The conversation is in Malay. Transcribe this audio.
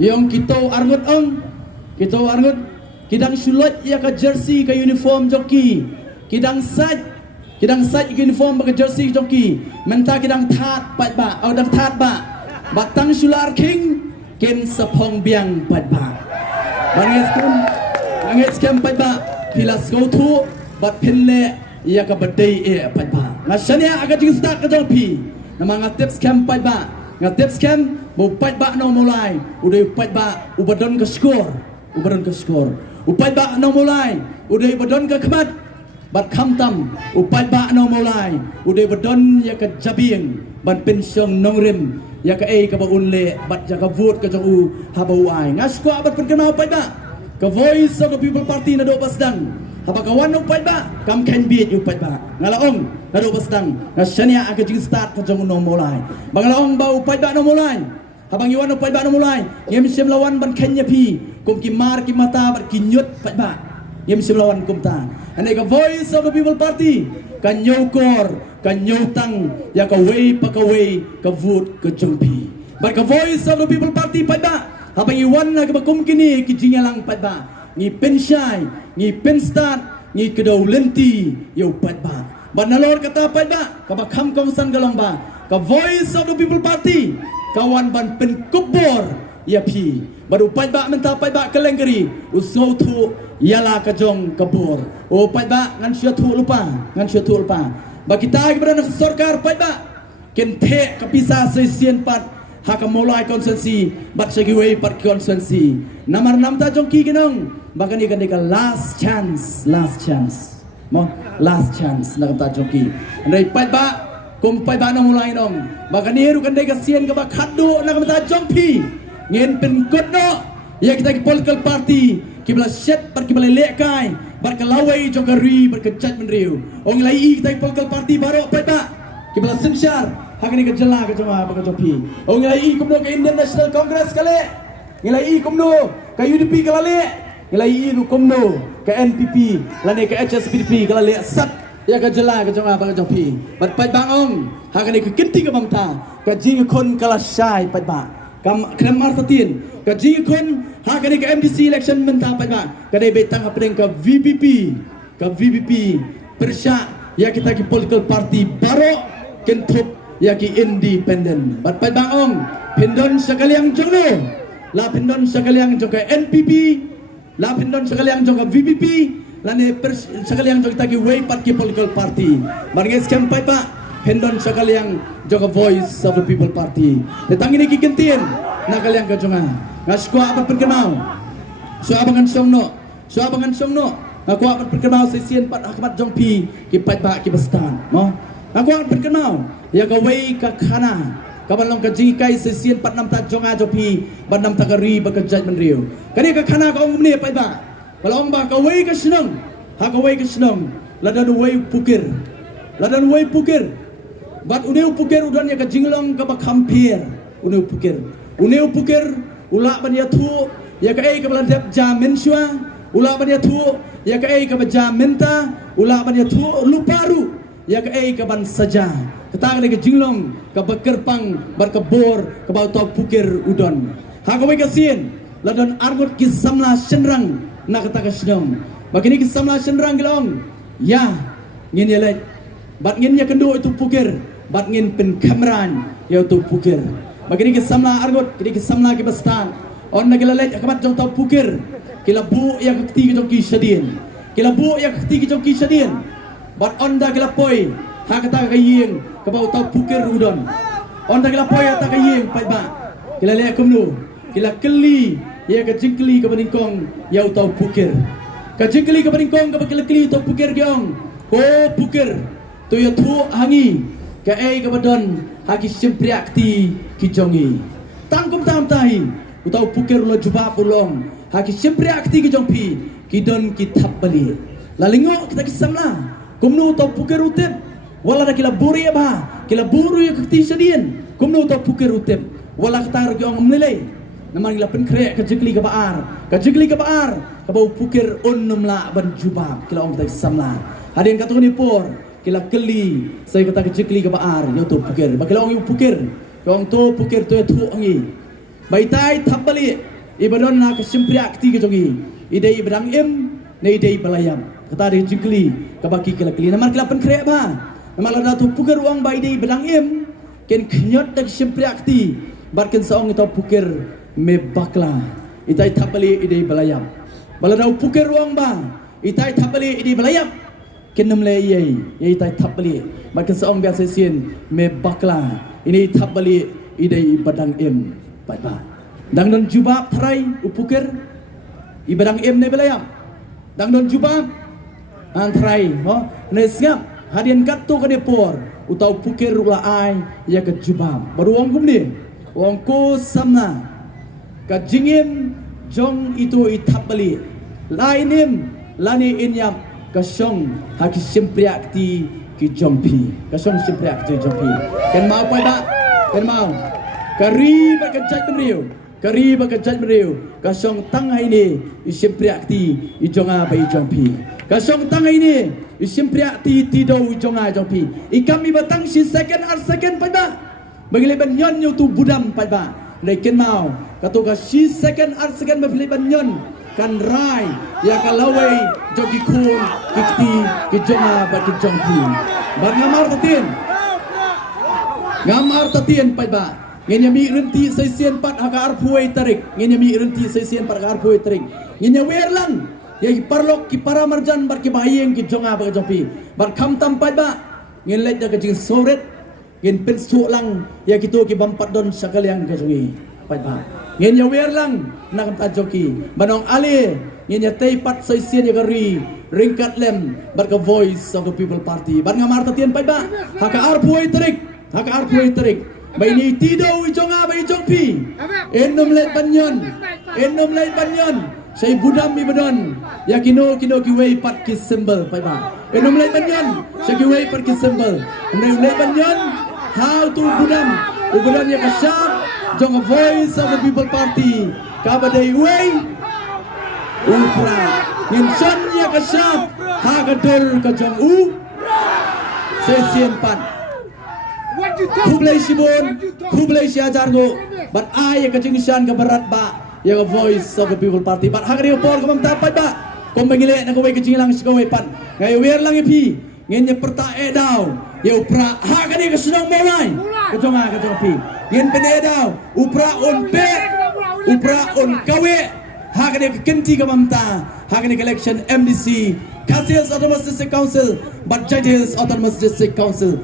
Yang kita arngut kita arngut kidang sulat ya ka jersey ka uniform joki. Kidang saj uniform ka jersey joki. Menta kidang that pat ba, au dang that ba. Batang sular king ken sapong biang pat ba. Bangit skem pat ba. Pilas go tu bat pinle ya ka badai pat ba. Ngasanya aga jing start ka joki. Nama ngatip skem pat ba. Ngatip skem upat ba no mulai udah upat ba ubadon ke skor upat ba no mulai udah ubadon ke kemat bat kamtam upat ba no mulai udah ubadon ya ke jabing ban pensiong nongrim ya ke ka ba unle bat ja ka vote ke jong habau ai ngasko bat penkenal upat ba ke voice of the people party na do pasdang haba kawan upat ba kam can beat upat ba ngalaong na do pasdang ngasanya aga jing start ke jong no mulai bangalaong ba upat ba no mulai habang iwan upai ba na mulai ngem sim lawan ban Kenya pi kum ki mar ki mata bat ki nyut pat ba ngem sim lawan kum ta ane ka voice of the people party kan nyokor kan nyotang ya ka way pa ka way ka vote ka jongpi bat ka voice of the people party pat ba habang iwan na ka kum kini ki jingalang pat ba ngi pensyai ngi penstat ngi kedaw lenti yo pat ba ban nalor kata pat ba ka ba kham kong san galong ba ka voice of the people party kawan ban pen kubur ya pi baru pai ba menta pai ba kelengeri usau tu yala kajong kabur o pai ba ngan sia tu lupa ba kita kepada sarkar pai ba kente kapisa sesien pat hak mulai konsensi bat segi way pat konsensi nomor 6 ta jong ki genong bakani kan deka last chance mo last chance na ta jong ki andai pai ba kumpai ba na mulai nong baka niru kan deka sien ka ba khaddo na ka jongpi ngen pen kodno ya kita ki political party ki bla set par ki bla lekai bar ka lawai jong ka ri bar ka chat men riu ong lai kita ki political party baro pai ba ki bla sensyar hakani ka jela ka joma ba ka jongpi ong lai kumno ka Indian National Congress kale ngilai kumno ka UDP kala le ngilai kumno ka NPP lane ka HSPDP kala le sat ya ka jela ka jonga ba ka jopi bat pai bangong ha ka ni ka kinti ka bangta ka jing kon kala shai pai ba kam kremar tatin ka jing kon ha ka ni ka MDC election menta pai ba ka dei betang apeng ka VBP persya ya kita ki political party baro kentup ya ki independent bat pai bangong pendon sekaliang jongno la pendon sekaliang jong ka NPP la pendon sekaliang jong ka VBP lane sekali yang kita ki way part ki political party marges campaign pa pendon sekali yang joga voice of the people party datang ini ki kentin na kalian ka jonga ngasko apa perkenau so abangan songno aku apa perkenau sesien pat akmat jongpi ki pat ba ki bestan no aku apa perkenau ya ka way ka khana kabalong ka jikai sesien pat nam ta jonga jopi ban nam ta kari ba ka jaj menriu kani ka khana ka ong ni pat ba kalau ba kawai ke senang, ha kawai ke senang, ladan wai pukir, bat uneu pukir udan ya ke jinglong ke bak hampir, uneu pukir, ulak ban ya tu, ya ke balandep jamin syua, ulak ban ya tu, ya ke bajamenta, ulak ban ya tu luparu, ya ke ban saja, ketang ke jinglong ke bakerpang, barkebor ke bau tau pukir udon, ha kawai ke sien, ladan argut ki samla senrang nak kata kesenong bagini kisamla senrang gelong ya ngin yelet bat ngin ya kendo itu pukir bat ngin pen kameran ya itu pukir bagini kisamla argot kini kisamla ki bestan on nagilalet akamat jong tau pukir kila bu ya keti jong ki sadin bat on da kila poi ha kata kayeng ke bau tau pukir udon on da kila poi ta kayeng pai ba kila le kumlu kila keli ya ka jingkli ka baningkong ya utau pukir ka jingkli ka baningkong ka bakilakli utau pukir gyong ko pukir to ya thu hangi ka ka badon haki simpriakti ki jongi tangkum tam tahi utau pukir lo jubab ulong haki simpriakti ki jongpi ki don ki thapali lalingo kita kisamla kumnu utau pukir utep wala da kila buri ba kila buru ya kti sadien kumnu utau pukir utep wala ktar gyong mnilai namang ila penkrek kejekli ke baar ke bau pukir unnum la ban jubab kila ong kita samla hadin katu ni por kila keli saya kata kejekli ke baar yo tu pukir ba kila ong yu pukir ong tu pukir tu tu angi baitai thapali ibadon na kesimpria akti kejongi idei bedang im ne idei balayam kata di jingkli kabaki kelakli namar kelapan krek ba namar lada tu puker uang ba idei bedang im ken knyot dak kesimpria akti barken saong itu puker me bakla itai thapali idei balayam balada puker uang ba itai thapali idei balayam kenam le ye itai thapali barken saong biasa sien me bakla ini thapali idei badang im ba dang don jubab trai upukir ibadang em ne belayam dang don jubab antrai ho ne siap hadian katu ke depor utau pukir ula ai ya ke jubab baru wong kum ni wong ko samna ka jingim jong itu itapali lainim lani inyam ka song haki simpriakti ki jompi ka song simpriakti jompi ken mau pai ba ken mau kari ba ka jai mriu kari bakajat meriu kasong tangai ini isim priakti ijonga bai jompi kasong tangai ini isim priakti tido ijonga jompi ikami batang si second pada bagi leban nyon tu budam pada lekin mau katu ka si second bagi leban nyon kan rai ya kalawai jogi kun kikti ijonga bagi jompi bar ngamar tatin pada ngenya renti seisian pat haka arpuai tarik ngenya renti seisian pat haka arpuai tarik ngenya werlang ya parlok ki para marjan bar ki bahayeng ki jonga ba jopi bar kham tam pat ba ngen let da jing soret ngen pen su lang ya kitu ki bampat don sakaliang ka jongi pat ba ngenya werlang nak ta joki banong ale ngenya tei pat seisian ya gari ringkat lem bar ka voice of the people party bar ngamar tatien pat ba haka arpuai tarik Bai ni tidaw ijonga bai jongpi ennom lait banyon say budam mi badon ya kino ki wei pat ki symbol pai ba ennom lait banyon say ki wei pat ki symbol ennom lait banyon how to budam ya kasyap jong a voice of the people party kabadai wei upra ngin son ya kasyap ha kadol ka jong sesien pat Kublai Sibon, Kublai Siajargo, but I a kajingsan ka barat ba, yung voice of the people party. But hagari upor ka mamtapat ba? Kung magili na kaway kajingilang sigaway pan. Ngayon wear lang ipi, ngayon niya pertae daw, yung upra, hagari ka sunang mulay. Kajong pi. Ngayon pene daw, upra on kawe, hagari ka kinti ka mamta, hagari ka election MDC, Casillas Autonomous District Council, but Judges Autonomous District Council.